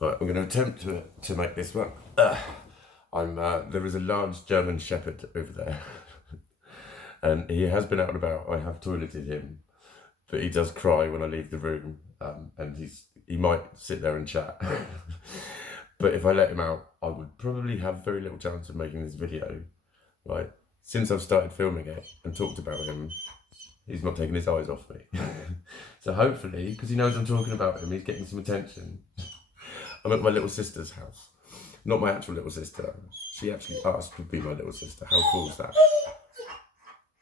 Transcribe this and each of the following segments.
Right, I'm going to attempt to make this work. There is a large German Shepherd over there, and he has been out and about. I have toileted him, but he does cry when I leave the room, and he might sit there and chat. But if I let him out, I would probably have very little chance of making this video. Right, since I've started filming it and talked about him, he's not taking his eyes off me. So hopefully, because he knows I'm talking about him, he's getting some attention. I'm at my little sister's house. Not my actual little sister. She actually asked to be my little sister. How cool is that?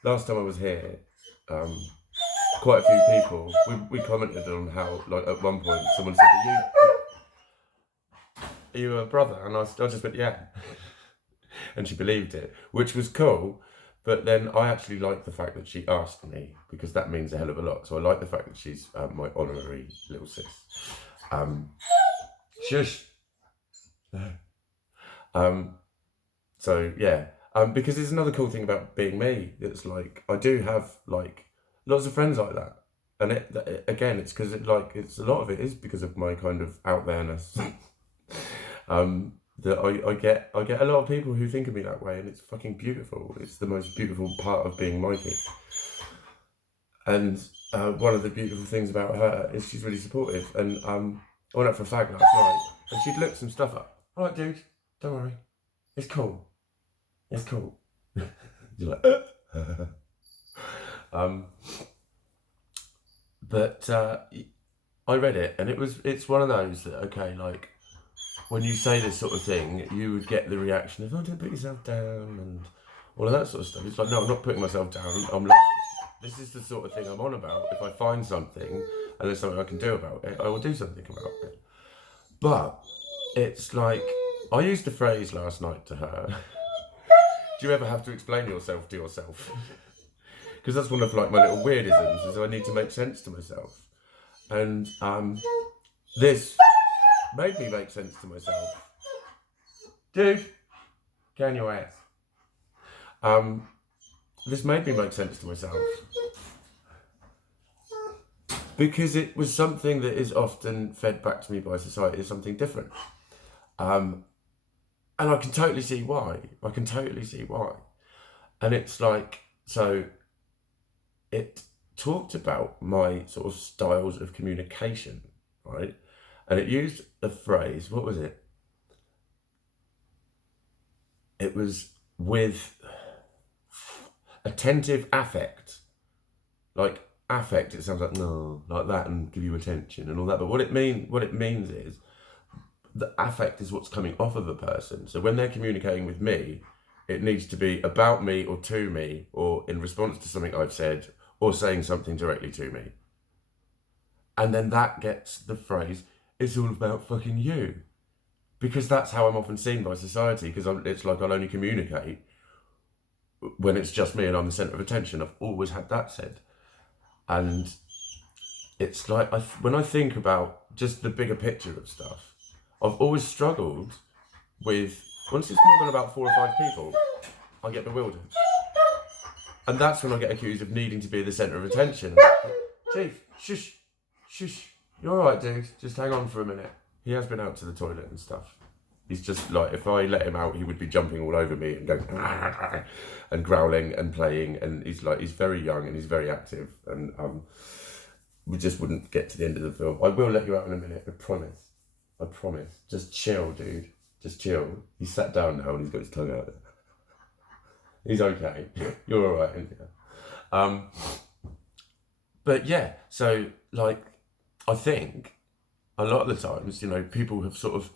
Last time I was here, quite a few people, we commented on how, like, at one point, someone said, are you a brother? And I just went, yeah. And she believed it, which was cool. But then I actually like the fact that she asked me, because that means a hell of a lot. So I like the fact that she's my honorary little sis. Shush. So yeah, because there's another cool thing about being me. It's like, I do have like lots of friends like that. And again, it's because it's a lot of it is because of my kind of out there-ness. That I get a lot of people who think of me that way, and it's fucking beautiful. It's the most beautiful part of being Mikey. And one of the beautiful things about her is she's really supportive. And I went out for a fag last night, and she'd looked some stuff up. All right, dude, don't worry, it's cool. It's cool. You're like, but I read it, and it's one of those that, okay, like, when you say this sort of thing, you would get the reaction of, oh, don't put yourself down, and all of that sort of stuff. It's like, no, I'm not putting myself down. I'm like, this is the sort of thing I'm on about. If I find something and there's something I can do about it, I will do something about it. But it's like, I used the phrase last night to her. Do you ever have to explain yourself to yourself? Because that's one of like my little weirdisms, is I need to make sense to myself. And this made me make sense to myself. Dude, get on your ass. This made me make sense to myself. Because it was something that is often fed back to me by society as something different. And I can totally see why. And it's like, so it talked about my sort of styles of communication, right? And it used a phrase, what was it? It was with attentive affect. Like affect, it sounds like no, like that, and give you attention and all that. But what it means is the affect is what's coming off of a person. So when they're communicating with me, it needs to be about me or to me, or in response to something I've said, or saying something directly to me. And then that gets the phrase, it's all about fucking you. Because that's how I'm often seen by society, because it's like I'll only communicate when it's just me and I'm the centre of attention. I've always had that said. And it's like, when I think about just the bigger picture of stuff, I've always struggled with, once it's more than about 4 or 5 people, I get bewildered. And that's when I get accused of needing to be the centre of attention. Chief, shush, you're all right, dude, just hang on for a minute. He has been out to the toilet and stuff. He's just like, if I let him out, he would be jumping all over me and going and growling and playing. And he's very young and he's very active. And we just wouldn't get to the end of the film. I will let you out in a minute, I promise. Just chill, dude. Just chill. He's sat down now and he's got his tongue out. He's okay. You're all right, isn't you? But yeah, so like, I think a lot of the times, you know, people have sort of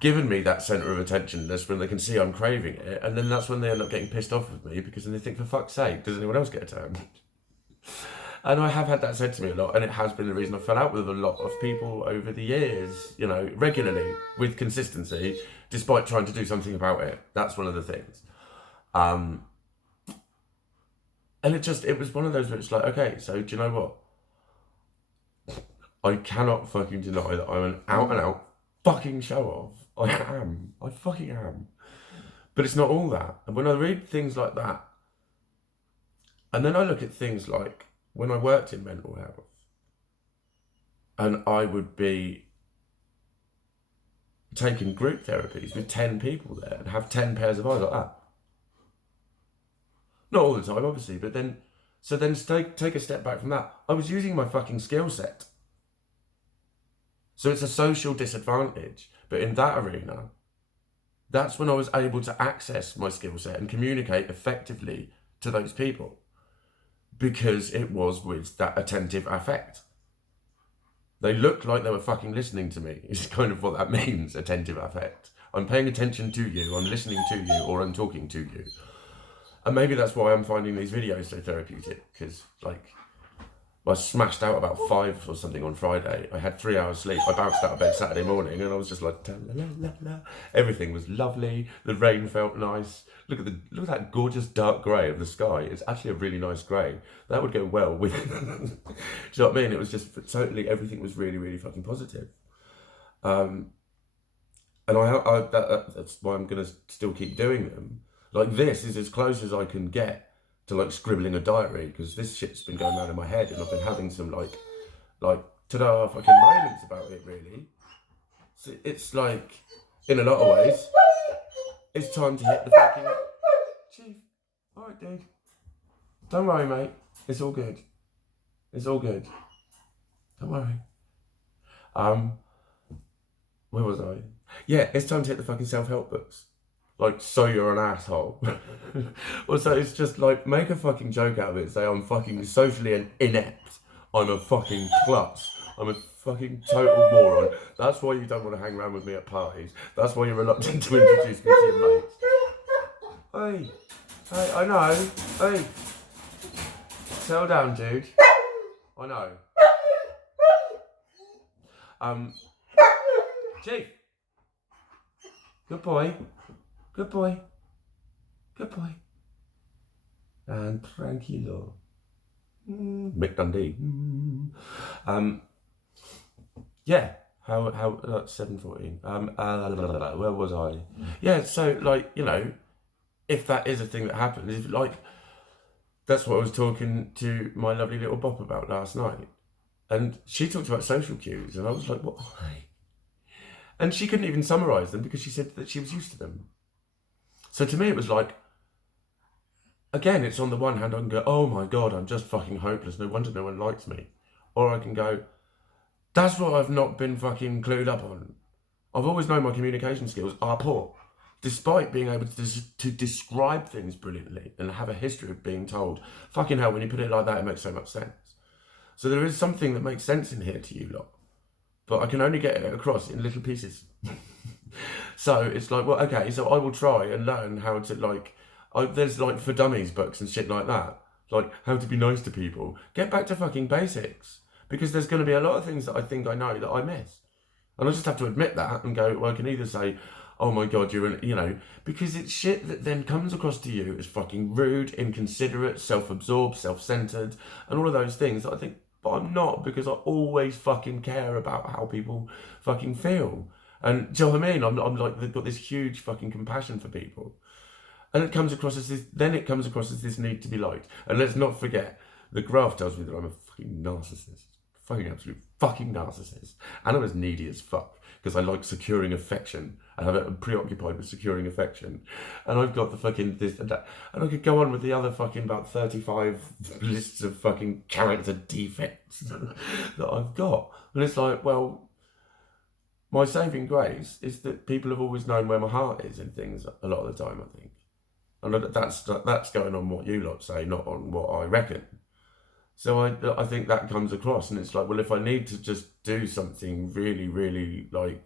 given me that centre of attention. That's when they can see I'm craving it, and then that's when they end up getting pissed off with me, because then they think, for fuck's sake, does anyone else get a turn? And I have had that said to me a lot, and it has been the reason I fell out with a lot of people over the years, you know, regularly, with consistency, despite trying to do something about it. That's one of the things. And it was one of those where it's like, okay, so do you know what? I cannot fucking deny that I'm an out and out fucking show off. I fucking am. But it's not all that. And when I read things like that, and then I look at things like when I worked in mental health, and I would be taken group therapies with 10 people there and have 10 pairs of eyes like that. Not all the time, obviously, but then take a step back from that. I was using my fucking skill set. So it's a social disadvantage. But in that arena, that's when I was able to access my skill set and communicate effectively to those people. Because it was with that attentive affect. They looked like they were fucking listening to me. It's kind of what that means, attentive affect. I'm paying attention to you, I'm listening to you, or I'm talking to you. And maybe that's why I'm finding these videos so therapeutic, because like I smashed out about 5 or something on Friday. I had 3 hours sleep. I bounced out of bed Saturday morning and I was just like, la, la, la. Everything was lovely. The rain felt nice. Look at that gorgeous dark grey of the sky. It's actually a really nice grey. That would go well with, do you know what I mean? It was just totally, everything was really, really fucking positive. And that's why I'm going to still keep doing them. Like this is as close as I can get to like scribbling a diary, because this shit's been going around in my head and I've been having some like ta-da fucking moments about it, really. So it's like, in a lot of ways, it's time to hit the fucking... Chief, alright dude. Don't worry mate, it's all good. It's all good. Don't worry. Where was I? Yeah, it's time to hit the fucking self-help books. Like, so you're an asshole. Well, so it's just like, make a fucking joke out of it. Say I'm fucking socially inept. I'm a fucking klutz. I'm a fucking total moron. That's why you don't want to hang around with me at parties. That's why you're reluctant to introduce me to your mates. Hey, I know. Hey, settle down, dude. I know. Chief. Good boy. Good boy. Good boy. And tranquilo. Mick Dundee. Yeah. How 7:14. Where was I? Yeah, so like, you know, if that is a thing that happens, if like that's what I was talking to my lovely little bop about last night. And she talked about social cues and I was like, what? And she couldn't even summarise them because she said that she was used to them. So to me, it was like, again, it's on the one hand, I can go, oh my God, I'm just fucking hopeless. No wonder no one likes me. Or I can go, that's what I've not been fucking clued up on. I've always known my communication skills are poor, despite being able to describe things brilliantly and have a history of being told. Fucking hell, when you put it like that, it makes so much sense. So there is something that makes sense in here to you lot. But I can only get it across in little pieces. So it's like, well, okay, so I will try and learn how to like, there's like for dummies books and shit like that. Like how to be nice to people. Get back to fucking basics. Because there's going to be a lot of things that I think I know that I miss. And I just have to admit that and go, well, I can either say, oh my God, you're an, you know, because it's shit that then comes across to you as fucking rude, inconsiderate, self-absorbed, self-centered, and all of those things that I think, but I'm not, because I always fucking care about how people fucking feel. And do you know what I mean? I'm like, they've got this huge fucking compassion for people. And it comes across as this, then it comes across as this need to be liked. And let's not forget, the graph tells me that I'm a fucking narcissist. Fucking absolute fucking narcissist. And I'm as needy as fuck, because I like securing affection. And I'm preoccupied with securing affection. And I've got the fucking this and that. And I could go on with the other fucking about 35 lists of fucking character defects that I've got. And it's like, well, my saving grace is that people have always known where my heart is in things a lot of the time, I think. And that's going on what you lot say, not on what I reckon. So I think that comes across, and it's like, well, if I need to just do something really, really like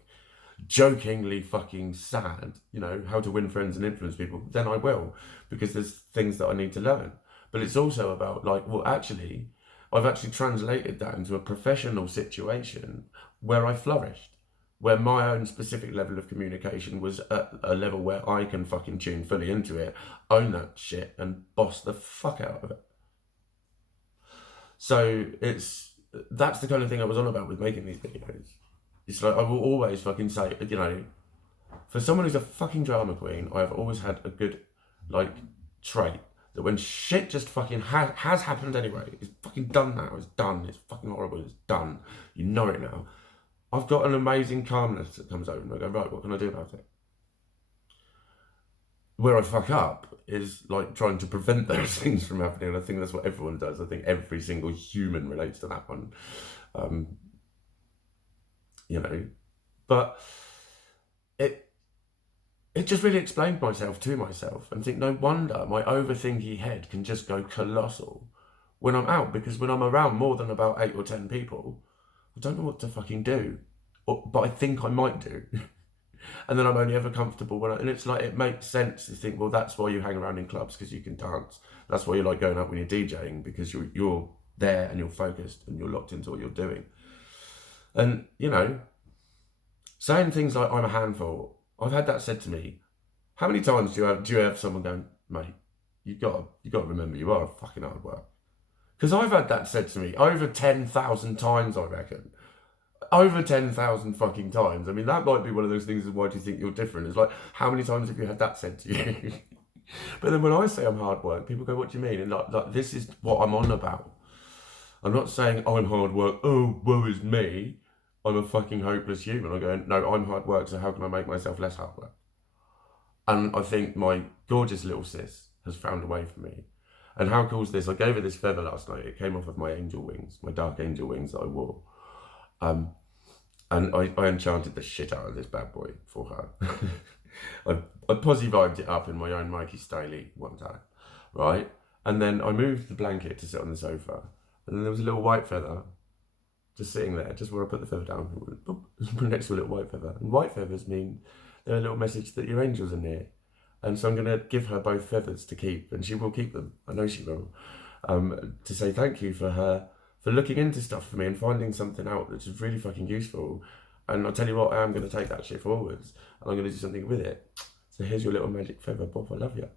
jokingly fucking sad, you know, how to win friends and influence people, then I will, because there's things that I need to learn. But it's also about like, well, actually, I've actually translated that into a professional situation where I flourished, where my own specific level of communication was at a level where I can fucking tune fully into it, own that shit, and boss the fuck out of it. So that's the kind of thing I was on about with making these videos. It's like, I will always fucking say, you know, for someone who's a fucking drama queen, I have always had a good, like, trait that when shit just fucking has happened anyway, it's fucking done now, it's done, it's fucking horrible, it's done, you know it now. I've got an amazing calmness that comes over, and I go, right, what can I do about it? Where I fuck up is like trying to prevent those things from happening. And I think that's what everyone does. I think every single human relates to that one. You know, but it just really explained myself to myself, and think no wonder my overthinking head can just go colossal when I'm out, because when I'm around more than about 8 or 10 people, I don't know what to fucking do, but I think I might do. And then I'm only ever comfortable when and it's like, it makes sense to think, well, that's why you hang around in clubs, because you can dance. That's why you like going out when you're DJing, because you're there and you're focused and you're locked into what you're doing. And, you know, saying things like I'm a handful, I've had that said to me. How many times do you have someone going, mate, you've got to remember you are a fucking hard work? Because I've had that said to me over 10,000 times, I reckon. Over 10,000 fucking times. I mean, that might be one of those things of why do you think you're different? It's like, how many times have you had that said to you? But then when I say I'm hard work, people go, what do you mean? And like this is what I'm on about. I'm not saying I'm hard work, oh, woe is me. I'm a fucking hopeless human. I go, no, I'm hard work, so how can I make myself less hard work? And I think my gorgeous little sis has found a way for me. And how cool is this? I gave her this feather last night. It came off of my angel wings, my dark angel wings that I wore. And I enchanted the shit out of this bad boy for her. I posi-vibed it up in my own Mikey Staley one time, right? And then I moved the blanket to sit on the sofa. And then there was a little white feather just sitting there, just where I put the feather down, next to a little white feather. And white feathers mean they're a little message that your angels are near. And so I'm going to give her both feathers to keep, and she will keep them. I know she will. To say thank you for looking into stuff for me and finding something out that's really fucking useful. And I'll tell you what, I am going to take that shit forwards, and I'm going to do something with it. So here's your little magic feather, Bob. I love you.